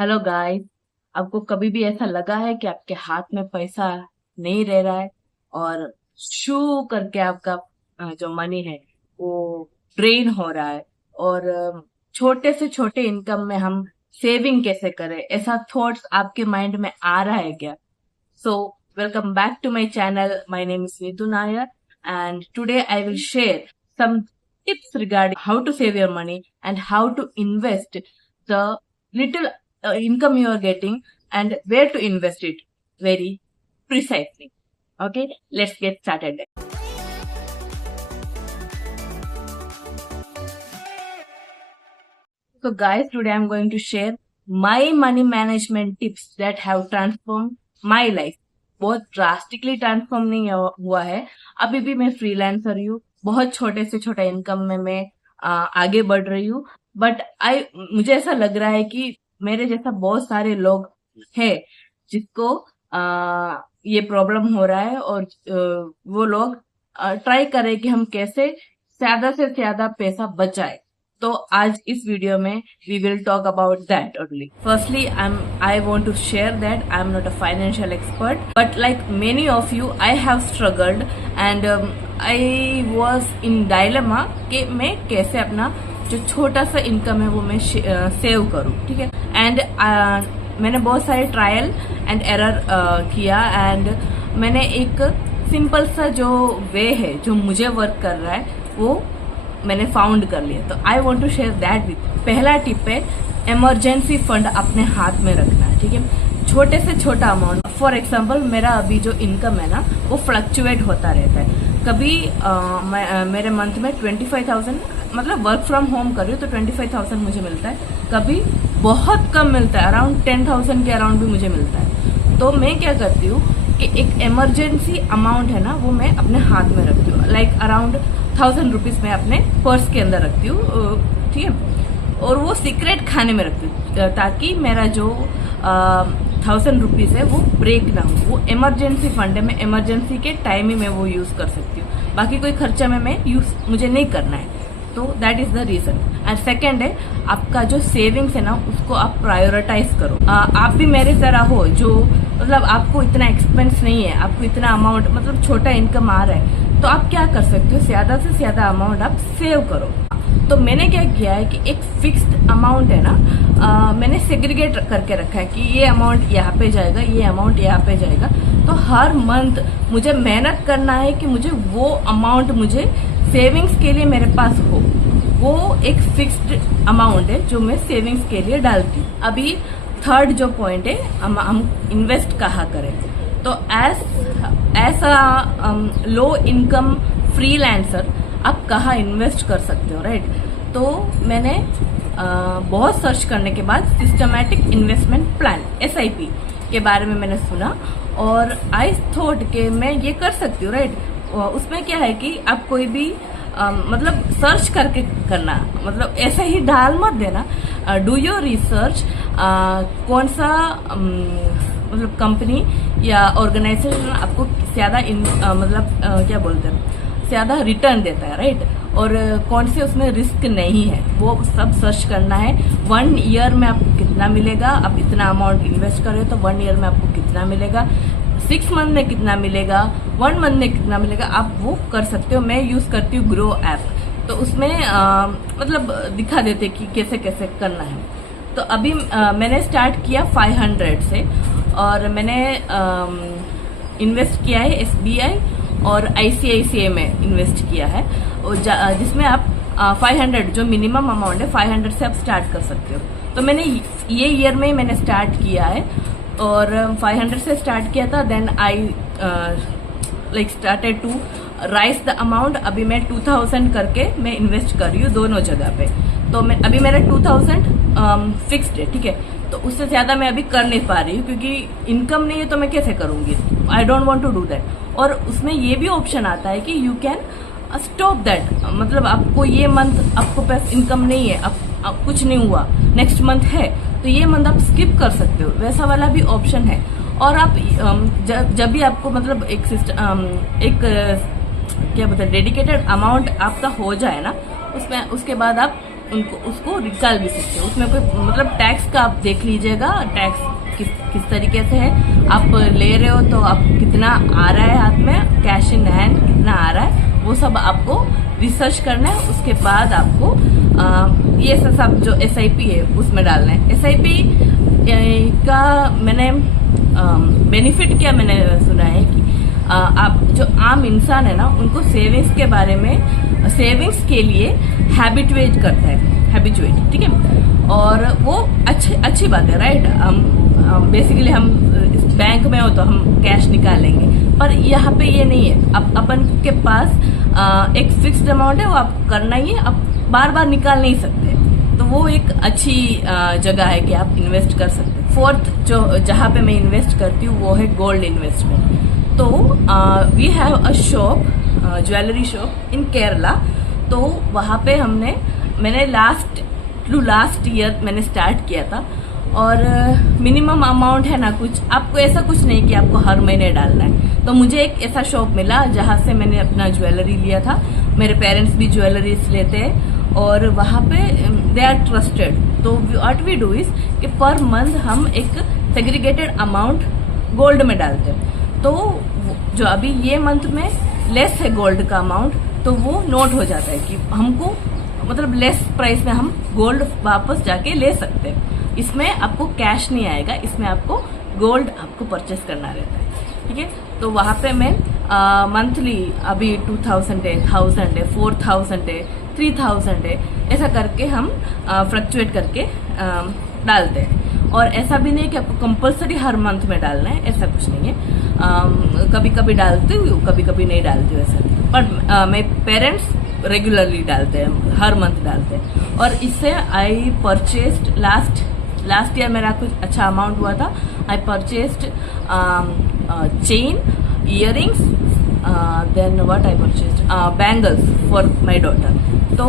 Hello guys. आपको कभी भी ऐसा लगा है कि आपके हाथ में पैसा नहीं रह रहा है और शू करके आपका जो मनी है वो ड्रेन हो रहा है और छोटे से छोटे इनकम में हम सेविंग कैसे करें, ऐसा थॉट्स आपके माइंड में आ रहा है क्या? So welcome back to my channel. My name is Neetu Nair and today I will share some tips regarding how to save your money and how to invest the little income you are getting and where to invest it very precisely. Okay, let's get started. So guys, today I'm going to share my money management tips that have transformed my life. बहुत drastically transform नहीं हुआ है, अभी भी मैं freelancer हूँ, बहुत छोटे से छोटा इनकम में मैं आगे बढ़ रही हूँ। बट मुझे ऐसा लग रहा है कि मेरे जैसा बहुत सारे लोग हैं जिसको ये प्रॉब्लम हो रहा है और वो लोग ट्राई करें कि हम कैसे ज्यादा से ज्यादा पैसा बचाए। तो आज इस वीडियो में we will talk about that only. Firstly I want to share that I am not a financial expert, but like many of you I have struggled and I was in dilemma कि मैं कैसे अपना जो छोटा सा income है वो मैं सेव करूं, ठीक है। एंड मैंने बहुत सारे ट्रायल एंड एरर किया एंड मैंने एक सिंपल सा जो वे है जो मुझे वर्क कर रहा है वो मैंने फाउंड कर लिया। तो I want to share that with. पहला टिप है इमरजेंसी फंड अपने हाथ में रखना है, ठीक है। छोटे से छोटा अमाउंट, फॉर एग्जाम्पल मेरा अभी जो इनकम है ना वो फ्लक्चुएट होता रहता है। कभी मेरे मंथ में 25,000, मतलब वर्क फ्रॉम होम कर रही हूँ तो 25,000 मुझे मिलता है, कभी बहुत कम मिलता है, अराउंड 10,000 के अराउंड भी मुझे मिलता है। तो मैं क्या करती हूँ कि एक इमरजेंसी अमाउंट है ना वो मैं अपने हाथ में रखती हूँ, लाइक अराउंड 1,000 रुपीज मैं अपने पर्स के अंदर रखती हूँ, ठीक है। और वो सीक्रेट खाने में रखती हूँ ताकि मेरा जो 1,000 रुपीज है वो ब्रेक ना हो। वो इमरजेंसी फंड है, मैं इमरजेंसी के टाइम ही मैं वो यूज कर सकती हूँ, बाकी कोई खर्चा में मैं यूज मुझे नहीं करना है। तो that is the reason. And second है आपका जो सेविंग्स है ना उसको आप प्रायोरिटाइज करो। आप भी मेरे तरह हो जो मतलब आपको इतना एक्सपेंस नहीं है, आपको इतना अमाउंट मतलब छोटा इनकम आ रहा है, तो आप क्या कर सकते हो, ज्यादा से ज्यादा अमाउंट आप सेव करो। तो मैंने क्या किया है कि एक फिक्स्ड अमाउंट है ना मैंने सेग्रीगेट करके रखा है कि ये अमाउंट यहाँ पे जाएगा, ये अमाउंट यहाँ पे जाएगा। तो हर मंथ मुझे मेहनत करना है कि मुझे वो अमाउंट मुझे सेविंग्स के लिए मेरे पास हो, वो एक फिक्स्ड अमाउंट है जो मैं सेविंग्स के लिए डालती हूँ। अभी थर्ड जो पॉइंट है हम इन्वेस्ट कहाँ करें। तो एज लो इनकम फ्रीलांसर आप कहाँ इन्वेस्ट कर सकते हो, राइट। तो मैंने बहुत सर्च करने के बाद सिस्टमैटिक इन्वेस्टमेंट प्लान SIP के बारे में मैंने सुना और आई थॉट कि मैं ये कर सकती हूँ, राइट। उसमें क्या है कि आप कोई भी मतलब सर्च करके करना, मतलब ऐसा ही डाल मत देना, डू योर रिसर्च कौन सा मतलब कंपनी या ऑर्गेनाइजेशन आपको ज्यादा मतलब क्या बोलते हैं ज्यादा रिटर्न देता है, राइट। और कौन से उसमें रिस्क नहीं है वो सब सर्च करना है। 1 ईयर में आपको कितना मिलेगा, आप इतना अमाउंट इन्वेस्ट कर रहे हो तो 1 ईयर में आपको कितना मिलेगा, 6 मंथ में कितना मिलेगा, 1 मंथ में कितना मिलेगा, आप वो कर सकते हो। मैं यूज करती हूँ ग्रो ऐप, तो उसमें मतलब दिखा देते कि कैसे कैसे करना है। तो अभी मैंने स्टार्ट किया 500 से और मैंने इन्वेस्ट किया है SBI और ICICI में इन्वेस्ट किया है, और जिसमें आप 500 जो मिनिमम अमाउंट है 500 से आप स्टार्ट कर सकते हो। तो मैंने ये ईयर में मैंने स्टार्ट किया है और 500 से स्टार्ट किया था। Then I like started to rise the amount. अभी मैं 2000 करके मैं इन्वेस्ट कर रही हूँ दोनों जगह पे। तो मैं अभी मेरा 2000 फिक्स्ड है, ठीक है। तो उससे ज्यादा मैं अभी कर नहीं पा रही हूँ क्योंकि इनकम नहीं है, तो मैं कैसे करूंगी। I don't want to do that. और उसमें ये भी ऑप्शन आता है कि यू कैन स्टॉप दैट, मतलब आपको ये मंथ आपको पैसा इनकम नहीं है, अब कुछ नहीं हुआ, नेक्स्ट मंथ है, तो ये मंथ आप स्किप कर सकते हो, वैसा वाला भी ऑप्शन है। और आप जब भी आपको मतलब एक क्या बोलते हैं डेडिकेटेड अमाउंट आपका हो जाए ना, उसमें उसके बाद आप उनको उसको निकाल भी सकते हो। उसमें कोई मतलब टैक्स का आप देख लीजिएगा, टैक्स किस तरीके से है, आप ले रहे हो तो आप कितना आ रहा है हाथ में, कैश इन हैंड कितना आ रहा है, वो सब आपको रिसर्च करना है। उसके बाद आपको ये सब जो SIP है उसमें डालना है। SIP का मैंने बेनिफिट क्या मैंने सुना है कि आप जो आम इंसान है ना, उनको सेविंग्स के बारे में, सेविंग्स के लिए हैबिचुएट करता है, ठीक है। और वो अच्छी बात है, राइट। बेसिकली हम बैंक में हो तो हम कैश निकालेंगे, पर यहाँ पे ये नहीं है। अपन के पास एक फिक्स्ड अमाउंट है, वो आप करना ही है, आप बार बार निकाल नहीं सकते। तो वो एक अच्छी जगह है कि आप इन्वेस्ट कर सकते हैं। फोर्थ जो जहाँ पे मैं इन्वेस्ट करती हूँ वो है गोल्ड इन्वेस्टमेंट। तो we have a shop, jewellery shop in Kerala. तो वहाँ पे मैंने लास्ट ईयर मैंने स्टार्ट किया था। और मिनिमम अमाउंट है ना, कुछ आपको ऐसा कुछ नहीं कि आपको हर महीने डालना है। तो मुझे एक ऐसा शॉप मिला जहाँ से मैंने अपना ज्वेलरी लिया था। मेरे पेरेंट्स भी ज्वेलरीज लेते हैं और वहाँ पे दे आर ट्रस्टेड। तो व्हाट वी डू इज कि पर मंथ हम एक सेग्रीगेटेड अमाउंट गोल्ड में डालते हैं। तो जो अभी ये मंथ में लेस है गोल्ड का अमाउंट, तो वो नोट हो जाता है कि हमको मतलब लेस प्राइस में हम गोल्ड वापस जाके ले सकते हैं। इसमें आपको कैश नहीं आएगा, इसमें आपको गोल्ड आपको परचेस करना रहता है, ठीक है। तो वहाँ पे मैं मंथली अभी 2000 है, 1000 है, 4000 है, 3000 है, ऐसा करके हम फ्लक्चुएट करके डालते हैं। और ऐसा भी नहीं कि आपको कंपलसरी हर मंथ में डालना है, ऐसा कुछ नहीं है। कभी कभी डालती हूँ, कभी कभी नहीं डालती हूँ ऐसा। पर मेरे पेरेंट्स रेगुलरली डालते हैं, हर मंथ डालते हैं। और इससे आई परचेस्ड लास्ट ईयर मेरा कुछ अच्छा अमाउंट हुआ था। I purchased chain, earrings, then what I purchased bangles for my daughter. तो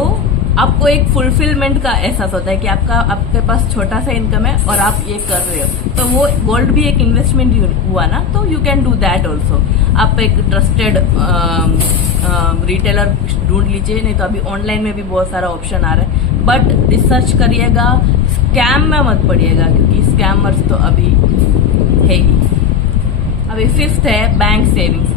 आपको एक फुलफिलमेंट का एहसास होता है कि आपके पास छोटा सा इनकम है और आप ये कर रहे हो। तो वो गोल्ड भी एक इन्वेस्टमेंट हुआ ना, तो you can do that also. आप एक ट्रस्टेड रिटेलर ढूंढ लीजिए, नहीं तो अभी ऑनलाइन में भी बहुत सारा ऑप्शन आ रहा है। बट रिसर्च करिएगा, स्कैम में मत पड़िएगा, क्योंकि स्कैमर्स तो अभी है ही। अभी फिफ्थ है बैंक सेविंग्स।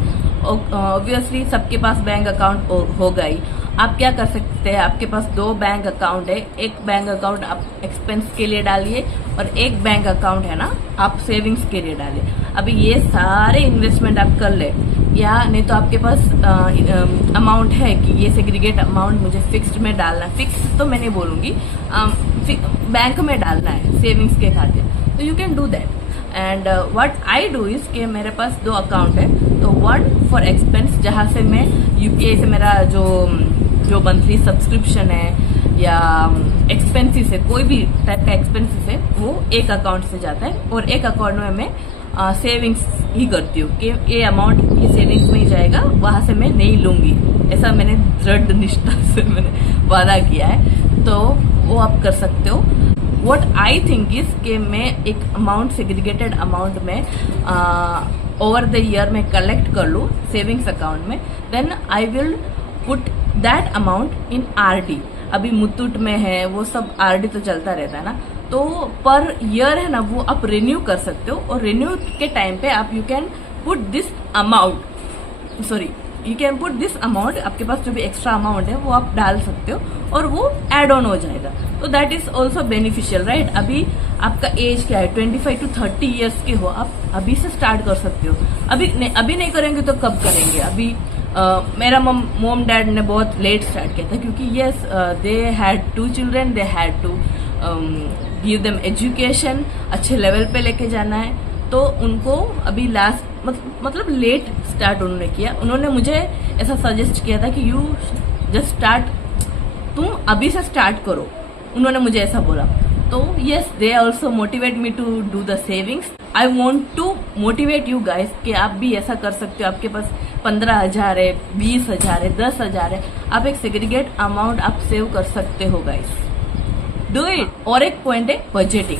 ऑब्वियसली सबके पास बैंक अकाउंट होगा ही। आप क्या कर सकते हैं, आपके पास 2 बैंक अकाउंट है। एक बैंक अकाउंट आप एक्सपेंस के लिए डालिए और एक बैंक अकाउंट है ना आप सेविंग्स के लिए डालिए। अभी ये सारे इन्वेस्टमेंट आप कर ले, या नहीं तो आपके पास अमाउंट है कि ये सेग्रीगेट अमाउंट मुझे फिक्स्ड में डालना है। फिक्स तो मैं नहीं बोलूंगी, बैंक में डालना है सेविंग्स के खाते, तो you can do that. And what I do is कि मेरे पास 2 अकाउंट है। तो वन फॉर एक्सपेंस, जहाँ से मैं UPI से मेरा जो मंथली सब्सक्रिप्शन है या एक्सपेंसिस है, कोई भी टाइप का एक्सपेंसिस है, वो एक अकाउंट से जाता है। और एक अकाउंट में मैं सेविंग्स ही करती हूँ कि ये अमाउंट ये सेविंग्स में ही जाएगा, वहां से मैं नहीं लूंगी। ऐसा मैंने दृढ़ निष्ठा से मैंने वादा किया है, तो वो आप कर सकते हो। व्हाट आई थिंक इज कि मैं एक अमाउंट सेग्रीगेटेड अमाउंट में ओवर द ईयर में कलेक्ट कर लूँ सेविंग्स अकाउंट में, then I will put that amount in RD। अभी मुथूट में है, वो सब RD तो चलता रहता है ना, तो पर ईयर है ना वो आप रिन्यू कर सकते हो। और रिन्यू के टाइम पे आप you can put this amount, आपके पास जो भी एक्स्ट्रा अमाउंट है वो आप डाल सकते हो और वो एड ऑन हो जाएगा। तो that is also beneficial, right. अभी आपका एज क्या है, 25 to 30 ईयर्स के हो, आप अभी से स्टार्ट कर सकते हो। अभी नहीं करेंगे तो कब करेंगे। अभी मेरा मॉम डैड ने बहुत लेट स्टार्ट किया था, क्योंकि yes they had 2 children, they had to give them education, अच्छे लेवल पे लेके जाना है। तो उनको अभी लास्ट मतलब लेट स्टार्ट उन्होंने किया। उन्होंने मुझे ऐसा सजेस्ट किया था कि यू जस्ट स्टार्ट, तुम अभी से स्टार्ट करो, उन्होंने मुझे ऐसा बोला। तो yes, they also motivate me to do the savings. I want to motivate you guys कि आप भी ऐसा कर सकते हो। आपके पास 15,000 है, 20,000 है, 10,000 है, आप एक सेग्रीगेट अमाउंट आप सेव कर सकते हो गाइस, डू इट। और एक पॉइंट है बजटिंग।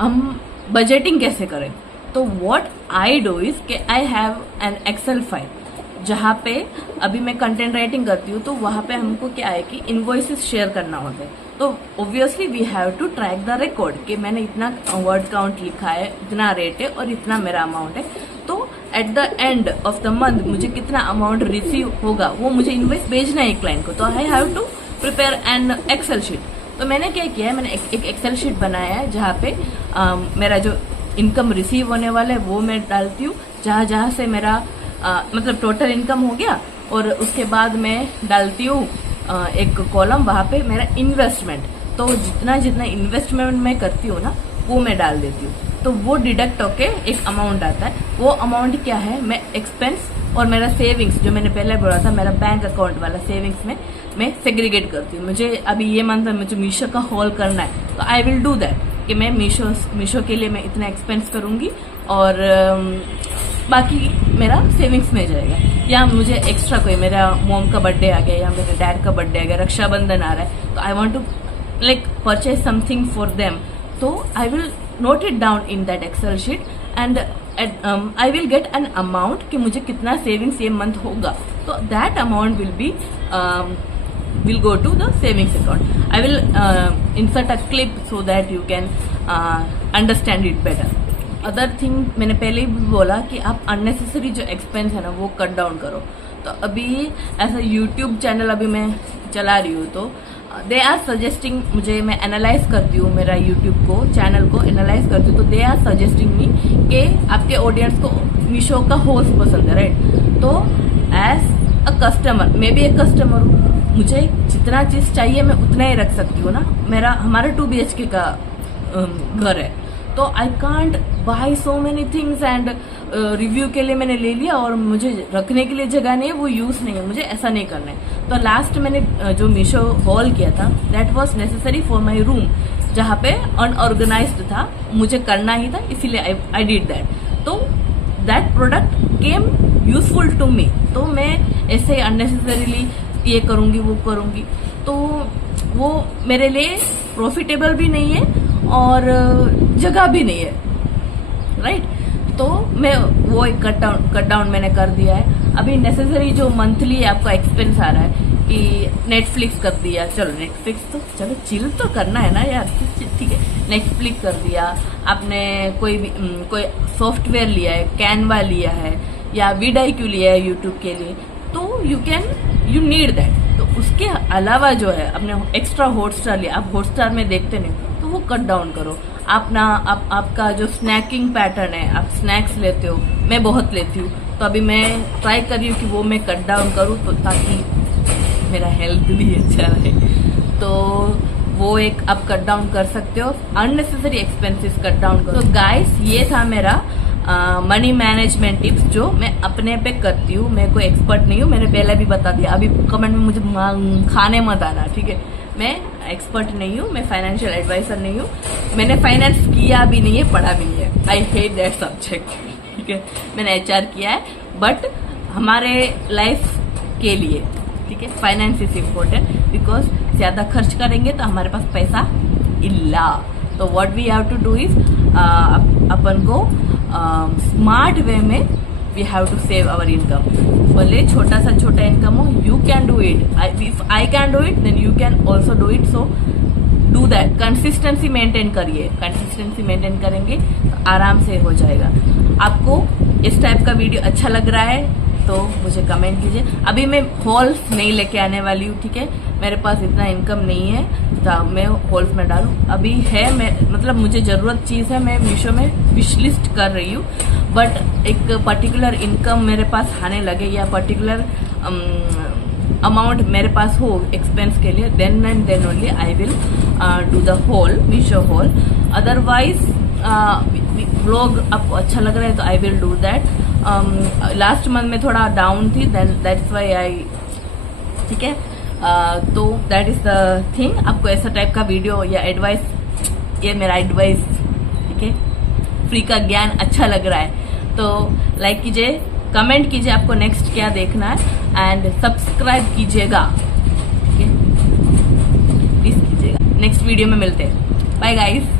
हम बजटिंग कैसे करें, तो व्हाट आई डू इज कि I have an excel file. जहाँ पे अभी मैं कंटेंट राइटिंग करती हूँ, तो वहाँ पे हमको क्या है कि इनवॉइसेस शेयर करना होता है। तो obviously we have to track the record कि मैंने इतना वर्ड काउंट लिखा है, इतना रेट है और इतना मेरा अमाउंट है। तो at the end of the month मुझे कितना अमाउंट रिसीव होगा वो मुझे इनवॉइस भेजना है क्लाइंट को। तो I have to prepare an excel sheet. तो मैंने क्या किया है, मैंने एक एक्सेल शीट बनाया है जहाँ पे मेरा जो इनकम रिसीव होने वाला है वो मैं डालती हूँ, जहाँ जहाँ से मेरा मतलब टोटल इनकम हो गया, और उसके बाद मैं डालती हूँ एक कॉलम वहाँ पे मेरा इन्वेस्टमेंट। तो जितना जितना इन्वेस्टमेंट मैं करती हूँ ना वो मैं डाल देती हूँ। तो वो डिडक्ट होके एक अमाउंट आता है। वो अमाउंट क्या है, मैं एक्सपेंस और मेरा सेविंग्स जो मैंने पहले बोला था, मेरा बैंक अकाउंट वाला सेविंग्स में मैं सेग्रीगेट करती हूँ। मुझे अभी ये मंथ में मुझे मीशो का हॉल करना है, तो आई विल डू दैट कि मैं मीशो के लिए मैं इतना एक्सपेंस करूँगी और बाकी मेरा सेविंग्स में जाएगा। या मुझे एक्स्ट्रा कोई, मेरा मॉम का बर्थडे आ गया या मेरे डैड का बर्थडे आ गया, रक्षाबंधन आ रहा है, तो I want to like purchase something for them, तो I will note it down in that excel sheet and I will get an amount कि मुझे कितना सेविंग्स ये मंथ होगा। तो that amount will be will go to the savings account. I will insert a clip so that you can understand it better. Other thing मैंने पहले भी बोला कि आप अननेसेसरी जो एक्सपेंस है ना वो कट डाउन करो। तो अभी ऐसा यूट्यूब चैनल अभी मैं चला रही हूँ, तो दे आर सजेस्टिंग मुझे, मैं एनालाइज करती हूँ मेरा यूट्यूब को चैनल को एनालाइज करती हूँ, तो दे आर सजेस्टिंग मी कि आपके ऑडियंस को मीशो का होस्ट पसंद है, राइट। तो एज अ कस्टमर, मैं भी एक कस्टमर हूँ, मुझे जितना चीज चाहिए मैं उतना ही रख सकती हूँ ना। हमारा 2 BHK का घर है, तो I can't buy so many things and review के लिए मैंने ले लिया और मुझे रखने के लिए जगह नहीं है, वो यूज नहीं है, मुझे ऐसा नहीं करना है। तो लास्ट मैंने जो मीशो हॉल किया था, that was necessary for my room, जहाँ पे अनऑर्गेनाइज्ड था, मुझे करना ही था, इसीलिए आई डिड दैट। तो that product came useful to me. तो मैं ऐसे अननेसेसरीली ये करूंगी वो करूंगी, तो वो मेरे लिए प्रॉफिटेबल भी नहीं है और जगह भी नहीं है, राइट। तो मैं वो एक कट डाउन मैंने कर दिया है। अभी नेसेसरी जो मंथली आपका एक्सपेंस आ रहा है कि नेटफ्लिक्स कर दिया, चलो नेटफ्लिक्स तो चलो चिल तो करना है ना यार, ठीक है, नेटफ्लिक्स कर दिया आपने, कोई सॉफ्टवेयर लिया है, कैनवा लिया है या vidIQ लिया है यूट्यूब के लिए, तो यू नीड दैट। तो उसके अलावा जो है अपने एक्स्ट्रा हॉटस्टार लिया, आप हॉटस्टार में देखते नहीं, तो वो कट डाउन करो। आपका जो स्नैकिंग पैटर्न है, आप स्नैक्स लेते हो, मैं बहुत लेती हूँ, तो अभी मैं ट्राई कर रही हूँ कि वो मैं कट डाउन करूँ, तो ताकि मेरा हेल्थ भी अच्छा रहे। तो वो एक आप कट डाउन कर सकते हो, अननेसेसरी एक्सपेंसेस कट डाउन करो। तो गाइस, ये था मेरा मनी मैनेजमेंट टिप्स जो मैं अपने पे करती हूँ। मैं कोई एक्सपर्ट नहीं हूँ, मैंने पहले भी बता दिया, अभी कमेंट में मुझे खाने मत आना, ठीक है। मैं एक्सपर्ट नहीं हूँ, मैं फाइनेंशियल एडवाइजर नहीं हूँ, मैंने फाइनेंस किया भी नहीं है, पढ़ा भी नहीं है, आई हेट दैट सब्जेक्ट, ठीक है। मैंने HR किया है, बट हमारे लाइफ के लिए, ठीक है, फाइनेंस इज इम्पोर्टेंट, बिकॉज ज्यादा खर्च करेंगे तो हमारे पास पैसा इल्ला। तो what we have to do is अपन को स्मार्ट वे में we have to save our income. भले छोटा इनकम हो, you can do it, if I can do it then you can also do it. So do that, consistency maintain करिए, consistency maintain करेंगे तो आराम से हो जाएगा। आपको इस टाइप का वीडियो अच्छा लग रहा है तो मुझे कमेंट कीजिए। अभी मैं हॉल्स नहीं लेके आने वाली हूँ, ठीक है, मेरे पास इतना इनकम नहीं है तो मैं हॉल्स में डालूं। अभी है, मैं मतलब मुझे जरूरत चीज है, मैं मीशो में विश लिस्ट कर रही हूँ, बट एक पर्टिकुलर इनकम मेरे पास आने लगे या पर्टिकुलर अमाउंट मेरे पास हो एक्सपेंस के लिए, then and then only I will do the whole Meesho haul. Otherwise vlog आपको अच्छा लग रहा है तो I will do that. Last month में थोड़ा डाउन थी, देन दैट्स व्हाई आई, ठीक है। तो दैट इज द थिंग। आपको ऐसा टाइप का वीडियो या एडवाइस, ये मेरा एडवाइस, ठीक है, फ्री का ज्ञान अच्छा लग रहा है तो लाइक कीजिए, कमेंट कीजिए आपको नेक्स्ट क्या देखना है, एंड सब्सक्राइब कीजिएगा, ठीक है, प्लीज कीजिएगा। नेक्स्ट वीडियो में मिलते हैं, बाय गाइस।